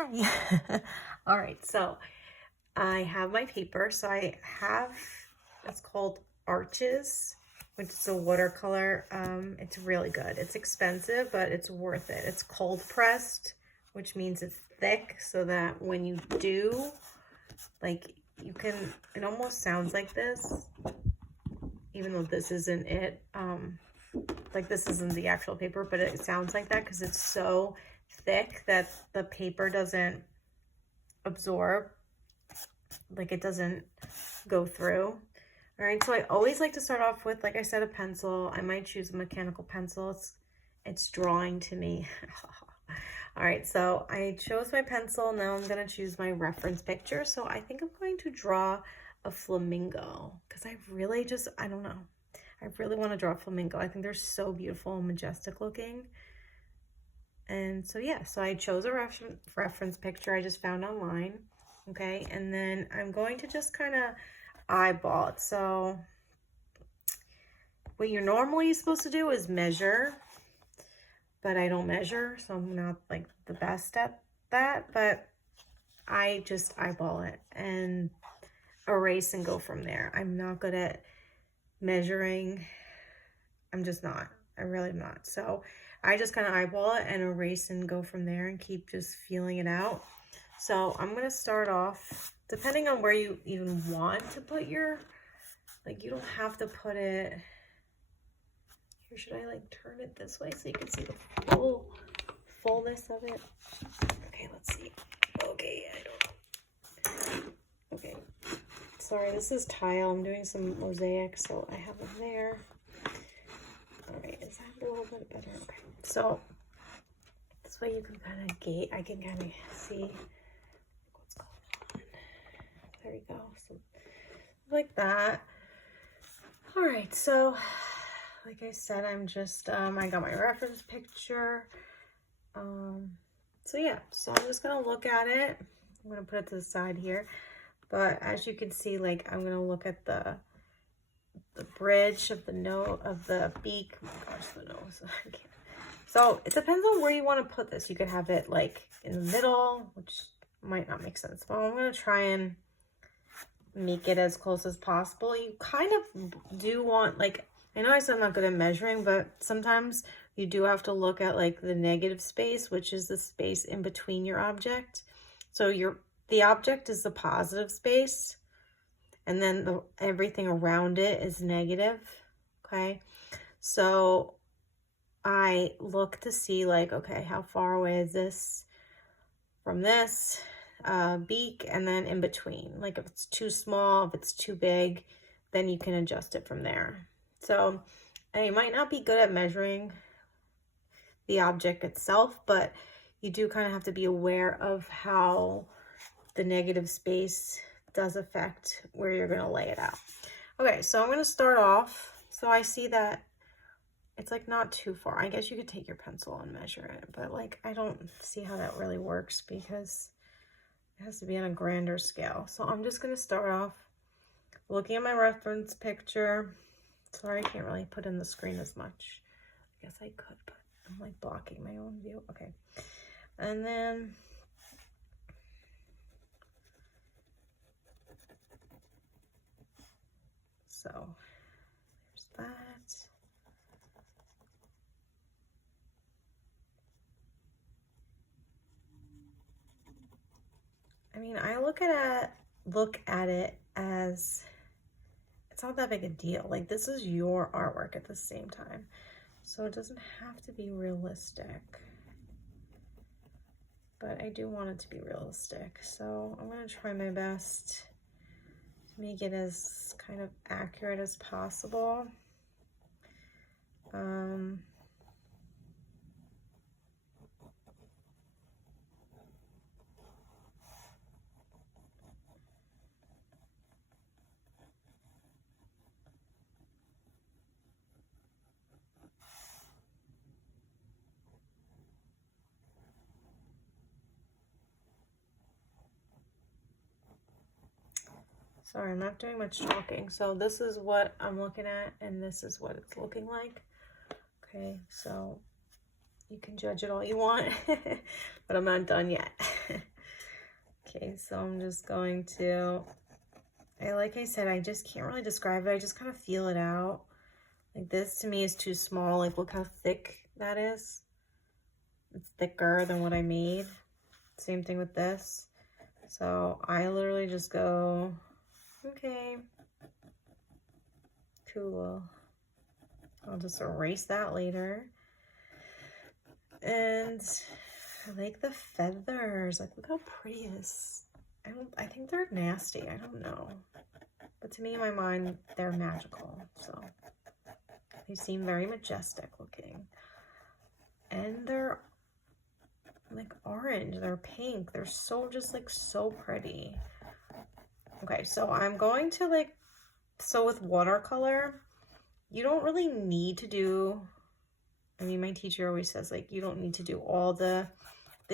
Hi. All right, so I have my paper. So I have, it's called Arches, which is a watercolor. It's really good. It's expensive, but it's worth it. It's cold pressed, which means it's thick so that when you do, like you can, it almost sounds like this, even though this isn't it. Like this isn't the actual paper, but it sounds like that because it's so thick that the paper doesn't absorb, like it doesn't go through. All right, so I always like to start off with, like I said, a pencil. I might choose a mechanical pencil. It's drawing to me. All right, so I chose my pencil. Now I'm gonna choose my reference picture. So I think I'm going to draw a flamingo because I don't know. I really want to draw a flamingo. I think they're so beautiful and majestic looking. And so, yeah, so I chose a reference picture I just found online. Okay, and then I'm going to just kind of eyeball it. So what you're normally supposed to do is measure, but I don't measure, so I'm not like the best at that, but I just eyeball it and erase and go from there. I'm not good at measuring. I'm just not. I really am not. So I just kind of eyeball it and erase and go from there and keep just feeling it out. So I'm going to start off, depending on where you even want to put your, like you don't have to put it, here, should I like turn it this way so you can see the fullness of it? Okay, let's see. Okay, I don't know. Okay, sorry, this is tile. I'm doing some mosaic, so I have them there. All right, is that a little bit better? Okay, so this way you can kind of gauge, I can kind of see what's going on. There we go, so like that. All right, so like I said, I'm just, I got my reference picture. So yeah, so I'm just gonna look at it. I'm gonna put it to the side here. But as you can see, like I'm gonna look at the bridge of the nose, of the beak. Oh my gosh, the nose. So it depends on where you want to put this. You could have it like in the middle, which might not make sense. But I'm gonna try and make it as close as possible. You kind of do want, like, I know I said I'm not good at measuring, but sometimes you do have to look at like the negative space, which is the space in between your object. So the object is the positive space, and then everything around it is negative. Okay, so I look to see like, okay, how far away is this from this beak, and then in between, like if it's too small, if it's too big, then you can adjust it from there. So I might not be good at measuring the object itself, but you do kind of have to be aware of how the negative space does affect where you're going to lay it out. Okay, so I'm going to start off. So I see that it's like not too far. I guess you could take your pencil and measure it, but like I don't see how that really works because it has to be on a grander scale. So I'm just going to start off looking at my reference picture. Sorry, I can't really put in the screen as much. I guess I could, but I'm like blocking my own view. Okay, and then so there's that. I mean, I look at it as it's not that big a deal. Like this is your artwork at the same time. So it doesn't have to be realistic. But I do want it to be realistic. So I'm going to try my best to make it as kind of accurate as possible. Sorry, I'm not doing much talking. So this is what I'm looking at, and this is what it's looking like. Okay, so you can judge it all you want, but I'm not done yet. Okay, so I'm just going to, like I said, I just can't really describe it. I just kind of feel it out. Like this to me is too small. Like look how thick that is. It's thicker than what I made. Same thing with this. So I literally just go, okay, cool. I'll just erase that later. And I like the feathers. Like look how pretty it is. I think they're nasty. I don't know. But to me, in my mind, they're magical. So they seem very majestic looking. And they're like orange, they're pink. They're so just like so pretty. Okay, so I'm going to like, so with watercolor, you don't really need to do, I mean, my teacher always says like, you don't need to do all the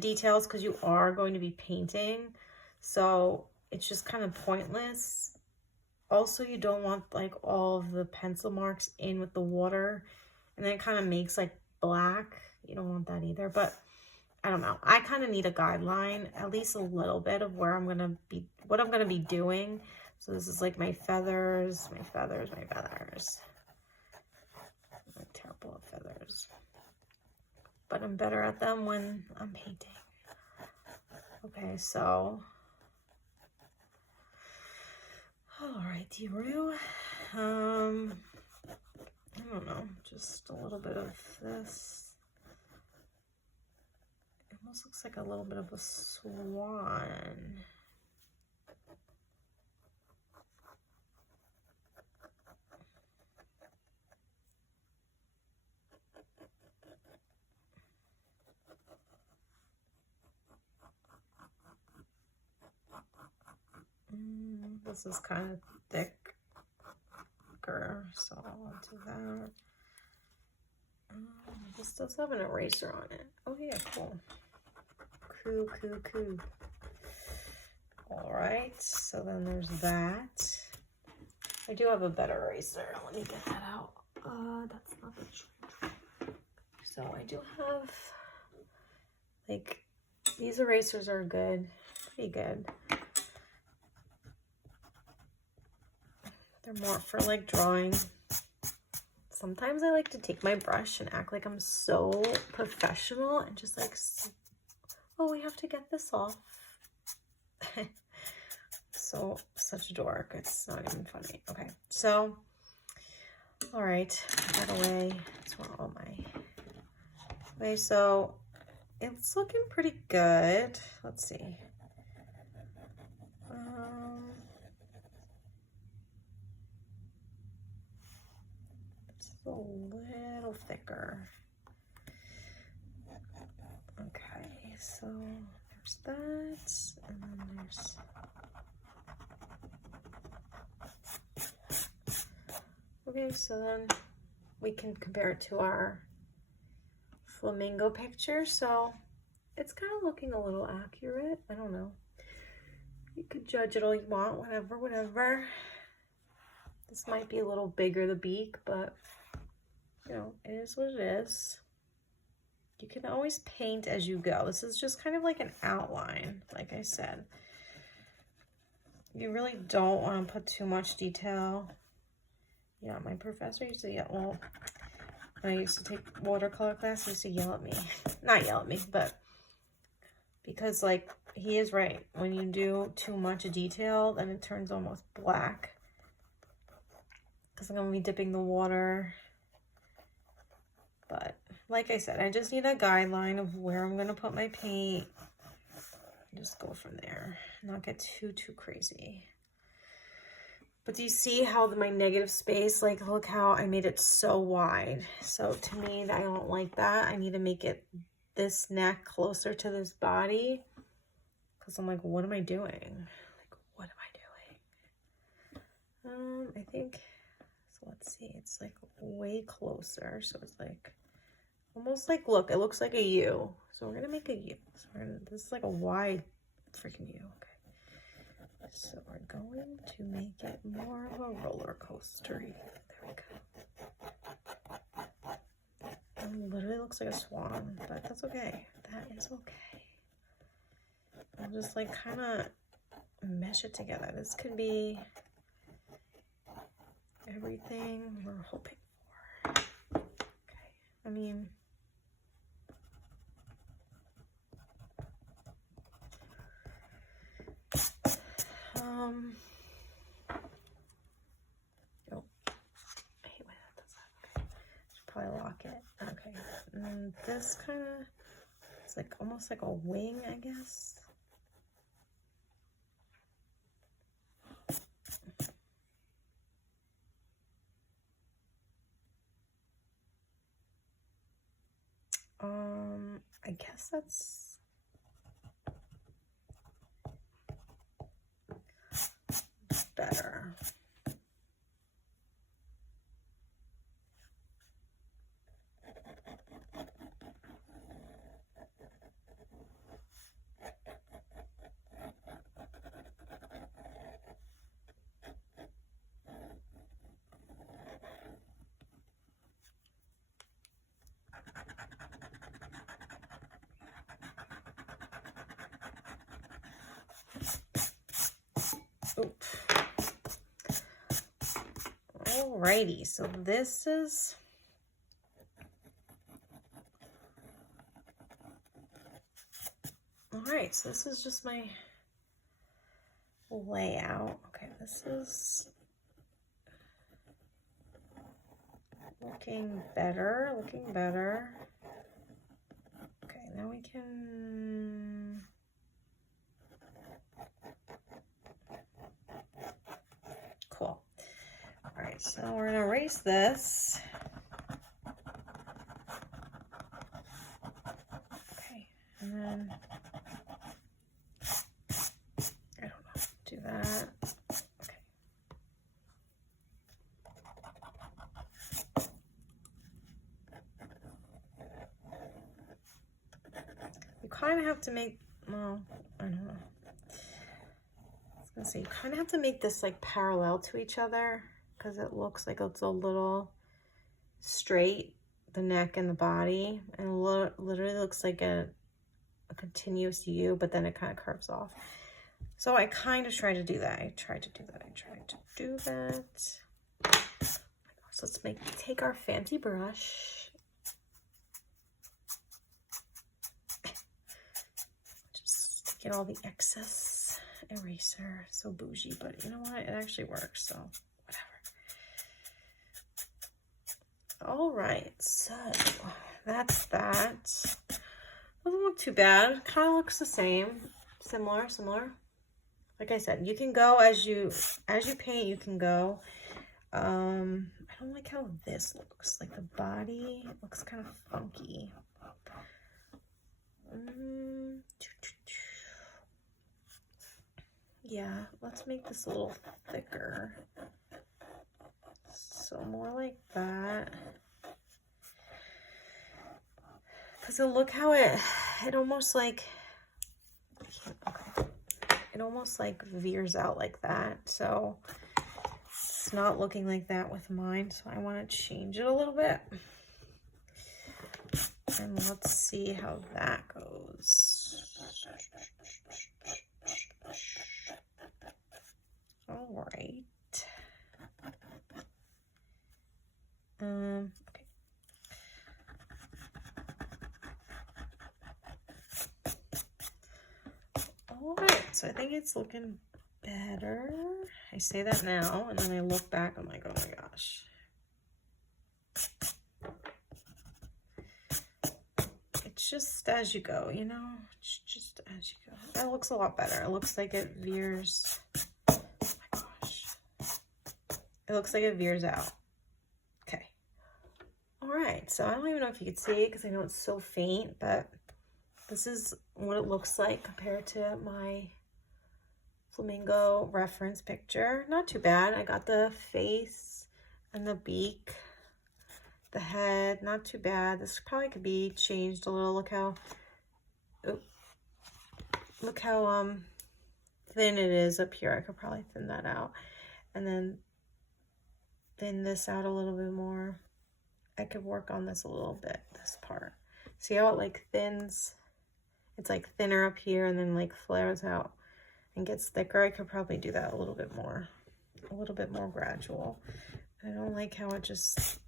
details because you are going to be painting. So it's just kind of pointless. Also, you don't want like all of the pencil marks in with the water and then it kind of makes like black. You don't want that either, but I don't know. I kind of need a guideline, at least a little bit of where I'm going to be, what I'm going to be doing. So this is like my feathers, my feathers, my feathers. I'm terrible at feathers, but I'm better at them when I'm painting. Okay, so, all right, Diru. I don't know, just a little bit of this. It almost looks like a little bit of a swan. This is kind of thicker, so I'll do that. This does have an eraser on it. Oh yeah, cool. Cool, cool, cool. All right, so then there's that. I do have a better eraser. Let me get that out. That's not the truth. So I do have, like, these erasers are good, pretty good. They're more for like drawing. Sometimes I like to take my brush and act like I'm so professional and just like, oh, we have to get this off. So, such a dork. It's not even funny. Okay, so, all right, put that away. That's where all my, okay, so it's looking pretty good. Let's see. It's a little thicker. Okay, so there's that, and then there's, okay, so then we can compare it to our flamingo picture. So it's kind of looking a little accurate. I don't know. You could judge it all you want, whatever, whatever. This might be a little bigger, the beak, but you know, it is what it is. You can always paint as you go. This is just kind of like an outline, like I said. You really don't want to put too much detail. Yeah, my professor used to yell, well, when I used to take watercolor class, he used to yell at me. Not yell at me, but because like, he is right. When you do too much detail, then it turns almost black. Because I'm going to be dipping the water. But like I said, I just need a guideline of where I'm going to put my paint. Just go from there. Not get too crazy. But do you see how my negative space, like look how I made it so wide. So to me, I don't like that. I need to make it this neck closer to this body. Because I'm like, what am I doing? Like, what am I doing? I think, so let's see. It's like way closer. So it's like, almost like, look, it looks like a U. So we're going to make a U. So this is like a wide freaking U. Okay. So we're going to make it more of a roller coaster. There we go. It literally looks like a swan, but that's okay. That is okay. I'll just like kind of mesh it together. This could be everything we're hoping for. Okay, I mean, oh, I hate when that does that. Okay, should probably lock it. Okay, and this kind of, it's like almost like a wing, I guess. I guess that's better. Oop. Alrighty, so this is alright, so this is just my layout. Okay, this is looking better, Okay, now we can cool. All right, so we're gonna erase this. Okay, and then I don't know, do that. Okay. You kind of have to make, well, I don't know. I was gonna say you kind of have to make this like parallel to each other because it looks like it's a little straight, the neck and the body, and literally looks like a continuous U, but then it kind of curves off. So I kind of tried to do that. I tried to do that. So let's take our fancy brush. Just get all the excess eraser. So bougie, but you know what? It actually works, so whatever. All right, so that's that. Doesn't look too bad. Kind of looks the same, similar. Like I said, you can go as you paint. You can go. I don't like how this looks. Like the body looks kind of funky. Yeah, let's make this a little thicker. So more like that. Because look how it almost like, okay, it almost like veers out like that. So it's not looking like that with mine. So I want to change it a little bit. And let's see how that goes. All right. Okay. All right, so I think it's looking better. I say that now, and then I look back, I'm like, oh my gosh. It's just as you go, you know? It's just as you go. That looks a lot better. It looks like it veers. Oh my gosh. It looks like it veers out. Okay. All right, so I don't even know if you can see it because I know it's so faint, but this is what it looks like compared to my flamingo reference picture. Not too bad. I got the face and the beak, the head, not too bad. This probably could be changed a little. Look how thin it is up here. I could probably thin that out and then thin this out a little bit more. I could work on this a little bit, this part. See how it like thins? it's like thinner up here and then like flares out and gets thicker. I could probably do that a little bit more gradual. I don't like how it just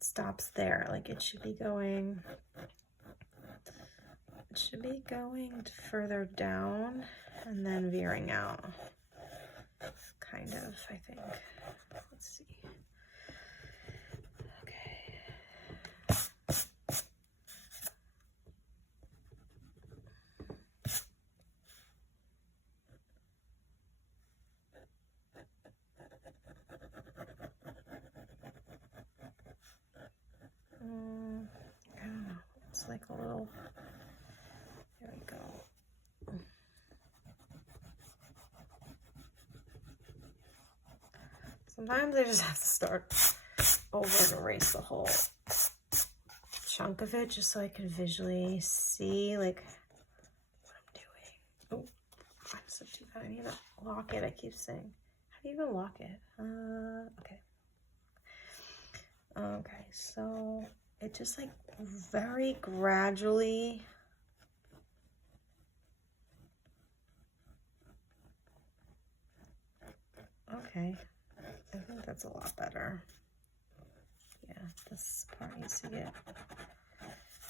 stops there. Like it should be going further down and then veering out, kind of, I think. Let's see. I don't know. It's like a little. There we go. Sometimes I just have to start over and erase the whole chunk of it just so I can visually see like what I'm doing. Oh, I'm so too bad. I need to lock it. I keep saying. How do you even lock it? Okay. Okay, so it just like very gradually. Okay, I think that's a lot better. Yeah, this part needs to get.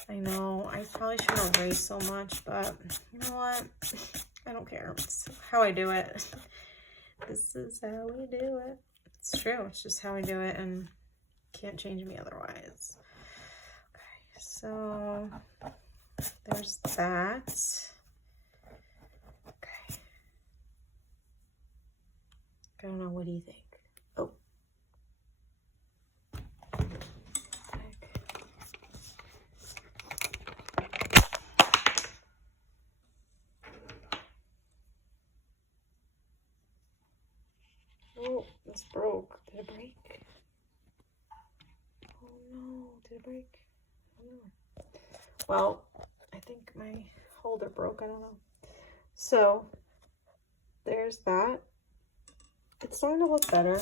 I know I probably shouldn't erase so much, but you know what? I don't care. It's how I do it. This is how we do it. It's true. It's just how I do it, and can't change me otherwise. Okay, so there's that. Okay. I don't know. What do you think? Oh. Oh, this broke. Did it break? Oh no, did it break? Oh, no. Well, I think my holder broke. I don't know. So there's that. It's starting to look better.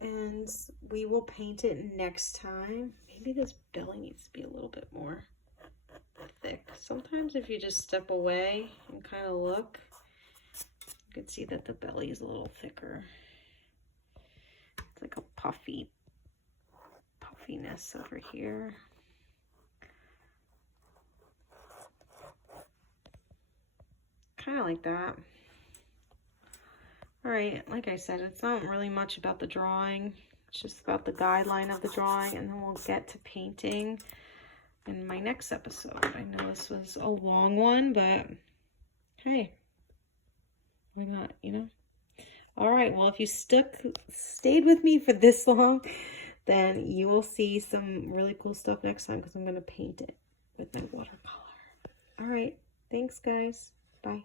And we will paint it next time. Maybe this belly needs to be a little bit more thick. Sometimes if you just step away and kind of look, you can see that the belly is a little thicker. It's like a puffiness over here. Kind of like that. All right, like I said, it's not really much about the drawing. It's just about the guideline of the drawing, and then we'll get to painting in my next episode. I know this was a long one, but hey, why not, you know? All right, well, if you stayed with me for this long, then you will see some really cool stuff next time because I'm going to paint it with my watercolor. All right, thanks, guys. Bye.